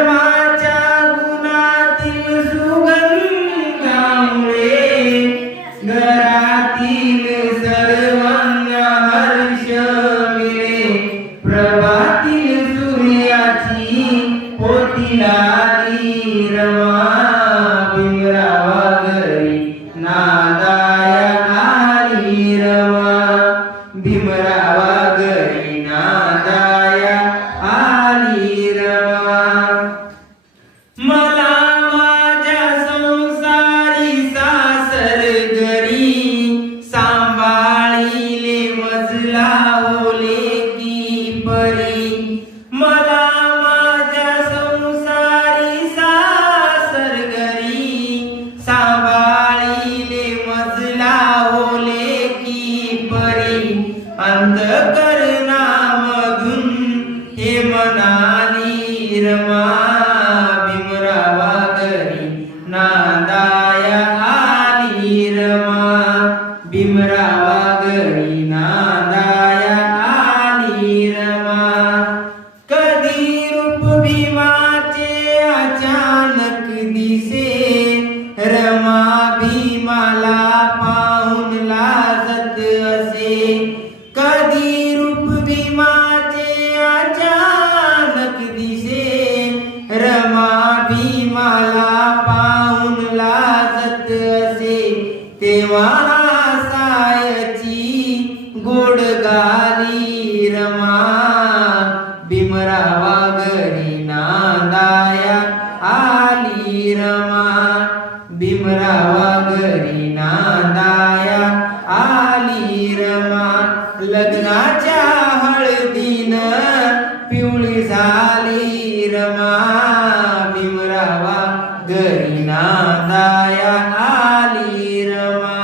रमाच्या गुणातील सुगंधामुळे घरातील सर्वांना हर्ष मिळे. प्रभातील सूर्याची होती लाली रमा, भीमरावा घरी नांदाया आली रमा, भीमरावा घरी नांदाया आली रमा. मला माझ्या संसारी सासर घरी सांभाळिले मजला ओले की परी. मला माझ्या संसारी सासर घरी सांभाळिले मजला ओले की परी. अंतःकरणामधून हे म्हणाली रमा, भीमरावा घरी नांदाया आली रमा, भीमरावा घरी नांदाया आली रमा. कधी रूप भीमाचे अचानक दिसे, रमा भीमाला पाहून लाजत असे. कधी रूप भीमाचे अचानक दिसे, रमा भीमाला पाहून लाजत असे. तेव्हा हासायची गोड गाली रमा, भीमरावा घरी नांदाया आली रमा, भीमरावा घरी नांदाया आली रमा. लग्नाच्या हळदीनं पिवळी झाली रमा, भीमरावा घरी नांदाया आली रमा,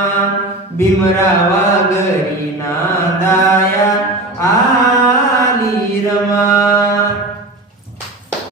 भीमरावा